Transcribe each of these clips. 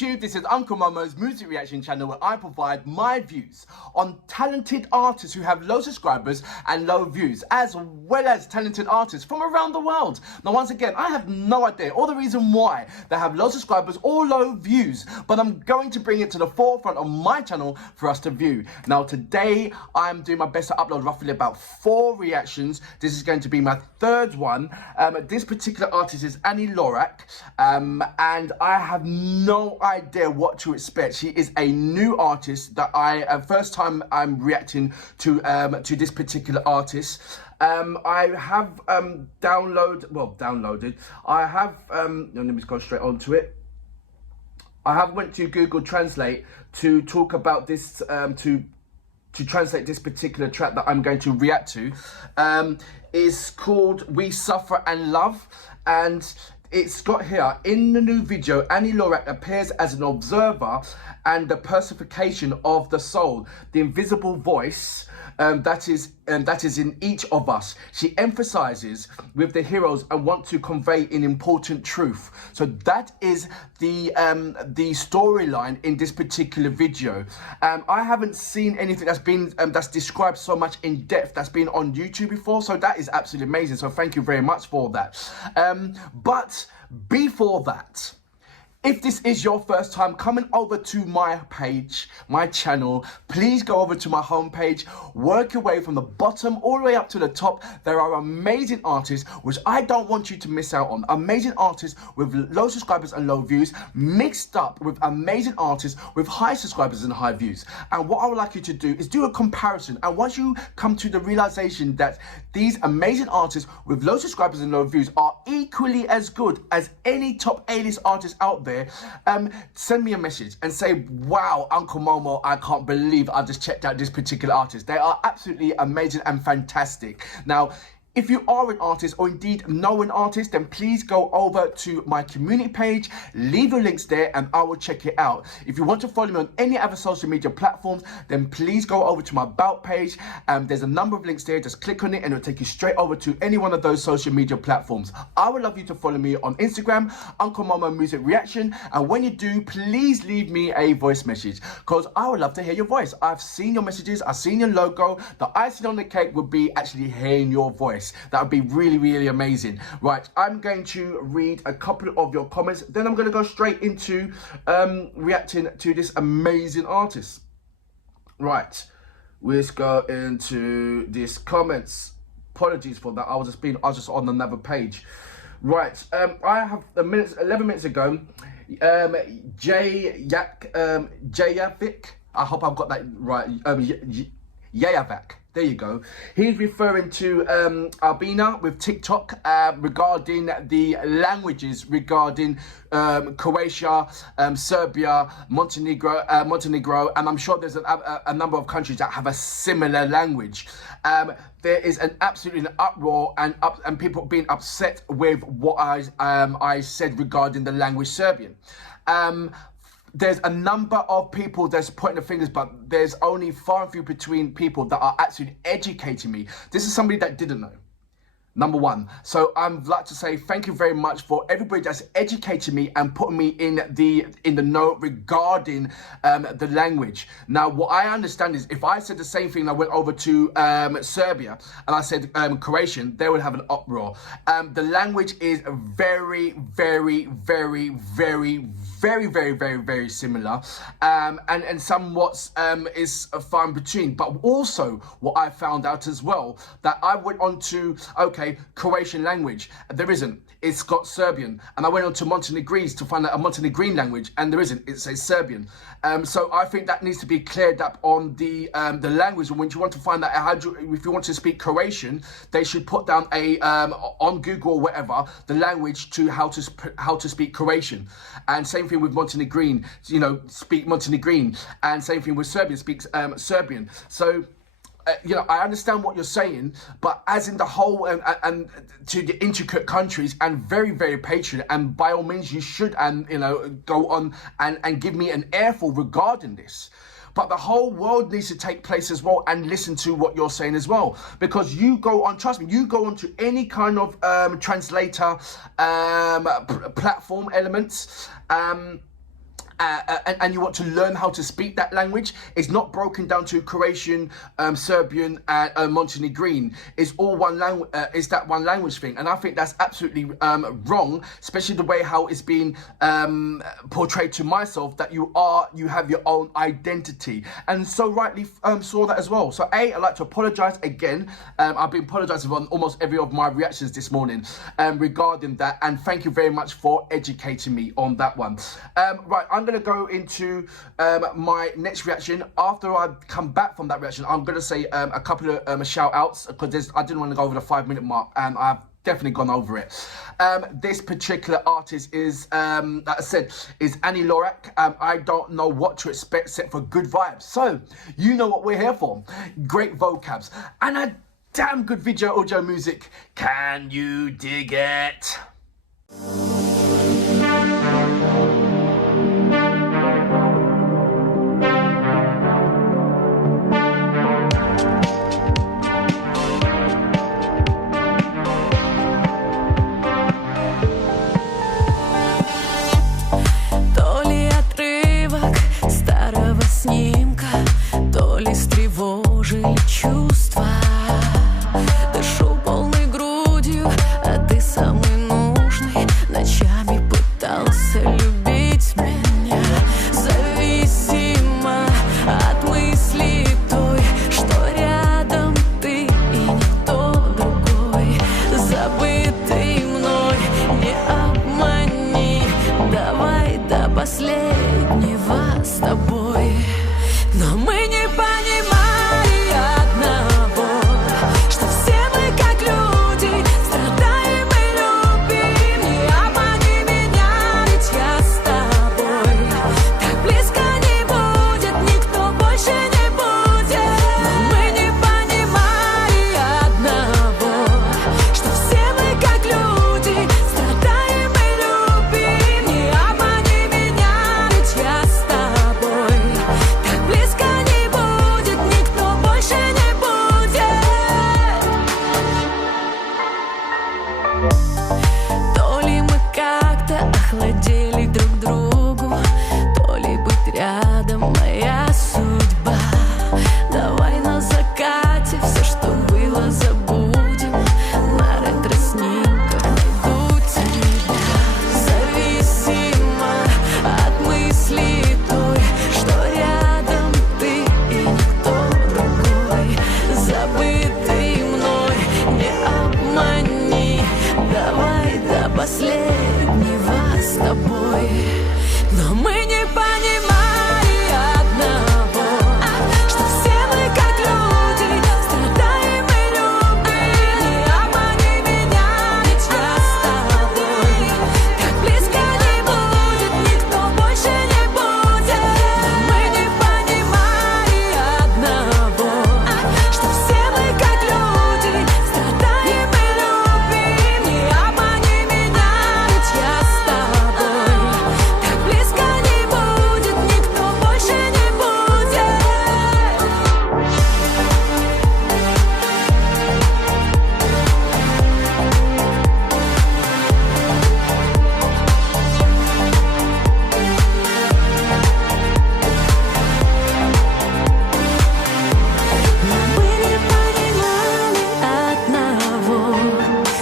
YouTube, this is Uncle Momo's music reaction channel where I provide my views on talented artists who have low subscribers and low views, as well as talented artists from around the world. Now, once again, I have no idea or the reason why they have low subscribers or low views, but I'm going to bring it to the forefront of my channel for us to view. Now, today, I'm doing my best to upload roughly about 4 reactions. This is going to be my 3rd one. This particular artist is Ani Lorak, and I have no idea what to expect. She is a new artist that first time I'm reacting to this particular artist. I have downloaded. I have let me just go straight onto it. I have went to Google Translate to talk about this to translate this particular track that I'm going to react to. Is called We Suffer and Love, and it's got here, in the new video, Ani Lorak appears as an observer and the personification of the soul, the invisible voice that is in each of us. She emphasizes with the heroes and want to convey an important truth. So that is the storyline in this particular video. I haven't seen anything that's described so much in depth that's been on YouTube before, so that is absolutely amazing. So thank you very much for that. But before that, if this is your first time coming over to my page, my channel, please go over to my homepage, work your way from the bottom all the way up to the top. There are amazing artists, which I don't want you to miss out on. Amazing artists with low subscribers and low views, mixed up with amazing artists with high subscribers and high views. And what I would like you to do is do a comparison. And once you come to the realization that these amazing artists with low subscribers and low views are equally as good as any top A-list artist out there, send me a message and say, wow, Uncle Momo, I can't believe I just checked out this particular artist. They are absolutely amazing and fantastic. Now, if you are an artist or indeed know an artist, then please go over to my community page, leave your links there and I will check it out. If you want to follow me on any other social media platforms, then please go over to my About page. There's a number of links there. Just click on it and it'll take you straight over to any one of those social media platforms. I would love you to follow me on Instagram, Uncle Momo Music Reaction. And when you do, please leave me a voice message because I would love to hear your voice. I've seen your messages. I've seen your logo. The icing on the cake would be actually hearing your voice. That would be really, really amazing. Right, I'm going to read a couple of your comments. Then I'm going to go straight into reacting to this amazing artist. Right, let's go into these comments. Apologies for that. I was just on another page. Right, I have 11 minutes ago. Jayavik. I hope I've got that right. Yayavak. There you go. He's referring to Albina with TikTok regarding the languages regarding Croatia, Serbia, Montenegro, and I'm sure there's a number of countries that have a similar language. There is an uproar and people being upset with what I said regarding the language Serbian. There's a number of people that's pointing the fingers, but there's only far and few between people that are actually educating me. This is somebody that didn't know. Number one. So I'd like to say thank you very much for everybody that's educated me and putting me in the know regarding the language. Now, what I understand is if I said the same thing and I went over to Serbia and I said Croatian, they would have an uproar. The language is very, very, very, very, very, very, very, very similar, and somewhat is a fine between. But also, what I found out as well, that I went on to, okay, Croatian language, there isn't. It's got Serbian, and I went on to Montenegrese to find out a Montenegrin language, and there isn't. It says Serbian. So I think that needs to be cleared up on the language. And when you want to find out if you want to speak Croatian, they should put down on Google or whatever the language to how to speak Croatian. And same thing with Montenegrin, speak Montenegrin, and same thing with Serbian, speaks Serbian. So. I understand what you're saying, but as in the whole and to the intricate countries and very, very patient, and by all means you should go on and give me an earful regarding this. But the whole world needs to take place as well and listen to what you're saying as well. Because you go on, trust me, you go on to any kind of translator platform elements, and you want to learn how to speak that language, it's not broken down to Croatian, Serbian, and Montenegrin. It's all one language. It's that one language thing, and I think that's absolutely wrong, especially the way how it's been portrayed to myself, that you have your own identity, and so rightly saw that as well. So I'd like to apologise again. I've been apologising on almost every of my reactions this morning regarding that, and thank you very much for educating me on that one. Right, I'm going to go into my next reaction. After I come back from that reaction, I'm going to say a couple of shout outs, because I didn't want to go over the 5-minute mark, and I've definitely gone over it. This particular artist is, like I said, is Ani Lorak. I don't know what to expect except for good vibes. So, you know what we're here for. Great vocabs. And a damn good video audio music. Can you dig it? Снимка, то ли встревожили чувства. Дышу полной грудью, а ты самый нужный. Ночами пытался любить меня, зависимо от мысли той, что рядом ты и никто другой. Забытый мной, не обмани, давай до последнего с тобой. Но мы не понимали одного, что все мы как люди, страдаем и любим. Не обмани меня, ведь я с тобой. Так близко не будет, никто больше не будет. Но мы не понимали одного, что все мы как люди, страдаем и любим. Не обмани меня, ведь я с тобой. Близко не будет, никто больше не будет. То ли мы как-то охладели друг другу, то ли быть рядом моя судьба. Давай на закате все, что было, забудем. На ретро-снимках найду тебя. Зависимо от мысли той, что рядом ты и никто другой. Забытый мной, не обмани, давай до последнего с тобой. Но мы не понимали одного, что все мы как люди, страдаем и любим. Не обмани меня, ведь я с тобой. Так близко не будет, никто больше не будет. Но мы не понимали одного, что все мы как люди, страдаем и любим. Не обмани меня, ведь я с тобой. Так близко не будет, никто больше не будет. Мы не понимали одного,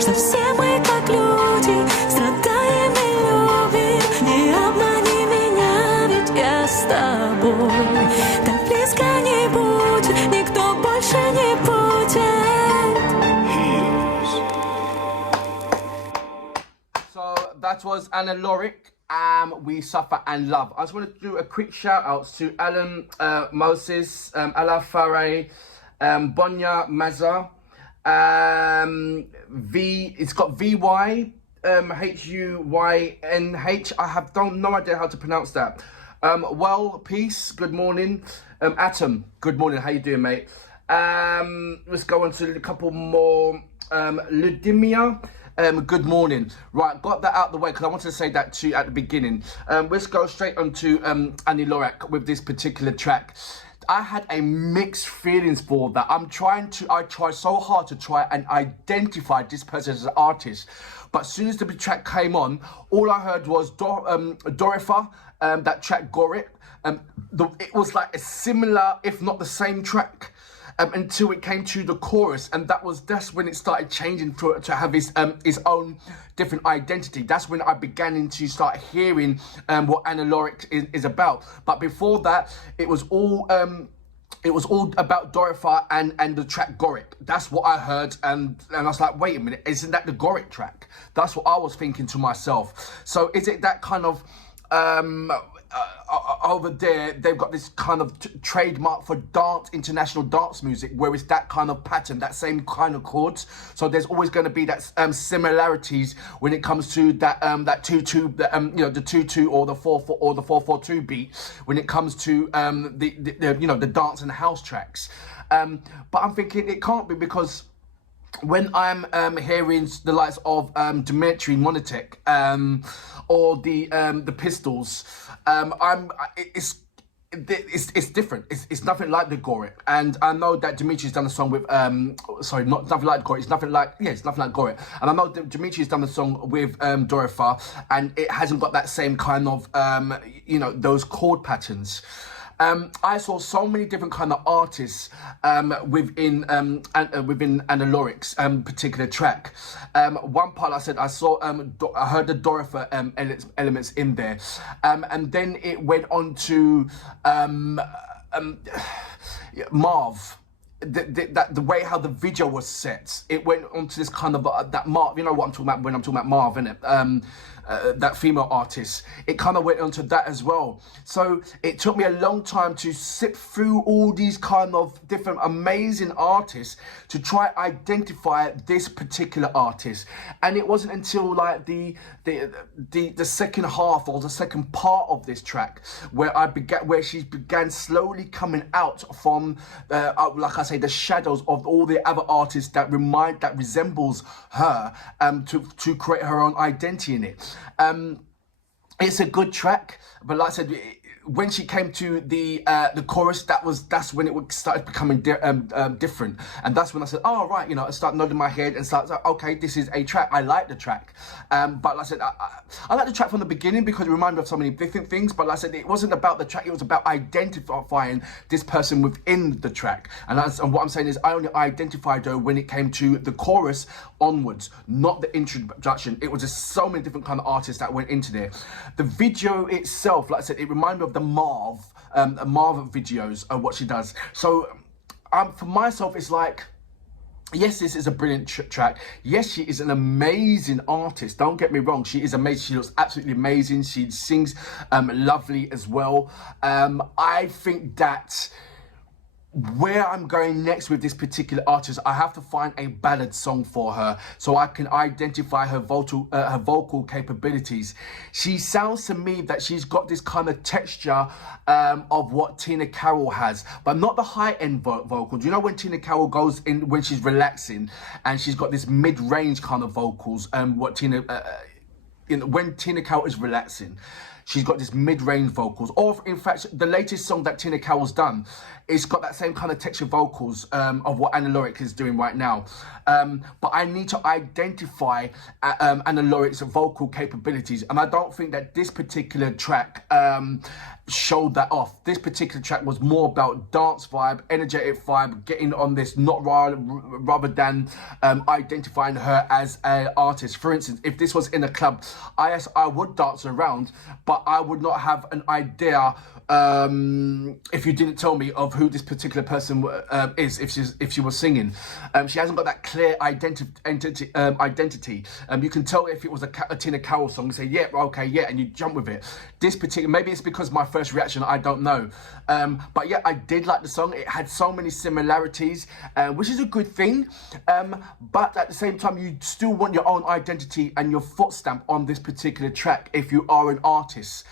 что все мы как люди, страдаем и любим. Не обмани меня, ведь я с тобой. Так близко не будет, никто больше не будет. So that was Ani Lorак. We Suffer and Love. I just want to do a quick shout out to Alan Moses, Ala Faray, Bonya Mazza, it's got VY, HUYNH. I have no idea how to pronounce that. Well, peace, good morning. Atom, good morning, how you doing, mate? Let's go on to a couple more. Ludimia, good morning. Right, got that out of the way because I wanted to say that to you at the beginning. Let's go straight on to Ani Lorak with this particular track. I had a mixed feelings for that. I try so hard to try and identify this person as an artist. But as soon as the track came on, all I heard was Dorifa, that track Gorit. It was like a similar, if not the same track. Until it came to the chorus, and that's when it started changing to have his own different identity. That's when I began to start hearing what Ani Lorak is about. But before that, it was all about Dorifa and the track Gorit. That's what I heard, and I was like, wait a minute, isn't that the Gorit track? That's what I was thinking to myself. So is it that kind of over there, they've got this kind of trademark for international dance music, where it's that kind of pattern, that same kind of chords. So there's always going to be that similarities when it comes to that 2/2, the 2/2 or the 4/4 or the 4/4/2 beat when it comes to the dance and house tracks. But I'm thinking it can't be, because when I'm hearing the likes of Dimitri Monotek or the Pistols, it's different. It's nothing like the Gorit. And I know that Dimitri's done a song with nothing like Gorit. It's nothing like Gorit. And I know that Dimitri's done a song with Dorifa, and it hasn't got that same kind of those chord patterns. I saw so many different kind of artists within Ani Lorak's particular track. One part I said I heard the Dorifa elements in there, and then it went on to Marv. The way how the video was set, it went on to this kind of that Marv. You know what I'm talking about when I'm talking about Marv, innit? That female artist, it kind of went onto that as well. So it took me a long time to sit through all these kind of different amazing artists to try identify this particular artist. And it wasn't until like the second half or the second part of this track where she began slowly coming out from like I say, the shadows of all the other artists that resembles her, to create her own identity in it. It's a good track, but like I said, when she came to the chorus, that's when it started becoming different, and that's when I said, oh right, I start nodding my head and start like, okay, this is a track. I like the track, but like I said, I like the track from the beginning because it reminded me of so many different things. But like I said, it wasn't about the track; it was about identifying this person within the track. And what I'm saying is, I only identified her when it came to the chorus onwards, not the introduction. It was just so many different kind of artists that went into there. The video itself, like I said, it reminded me of the Marv videos of what she does. So for myself, it's like, yes, this is a brilliant track. Yes, she is an amazing artist. Don't get me wrong. She is amazing. She looks absolutely amazing. She sings lovely as well. I think that where I'm going next with this particular artist, I have to find a ballad song for her so I can identify her vocal capabilities. She sounds to me that she's got this kind of texture of what Tina Carroll has, but not the high-end vocals. You know when Tina Carroll goes in when she's relaxing, and she's got this mid-range kind of vocals. When Tina Carroll is relaxing, she's got this mid-range vocals. Or in fact, the latest song that Tina Carroll's done, it's got that same kind of texture vocals of what Ani Lorak is doing right now. But I need to identify Ani Lorak's vocal capabilities, and I don't think that this particular track showed that off. This particular track was more about dance vibe, energetic vibe, getting on this, not rather than identifying her as an artist. For instance, if this was in a club, I would dance around, but I would not have an idea if you didn't tell me of who this particular person is, if she was singing. She hasn't got that clear identity. You can tell if it was a Tina Carroll song and say, yeah, okay, yeah, and you jump with it. This particular, maybe it's because my first reaction, I don't know. But yeah, I did like the song. It had so many similarities, which is a good thing. But at the same time, you still want your own identity and your foot stamp on this particular track if you are an artist.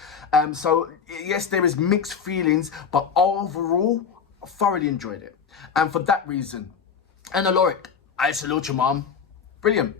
So yes, there is mixed feelings, but overall, I thoroughly enjoyed it. And for that reason, Ani Lorak, I salute you, mom. Brilliant.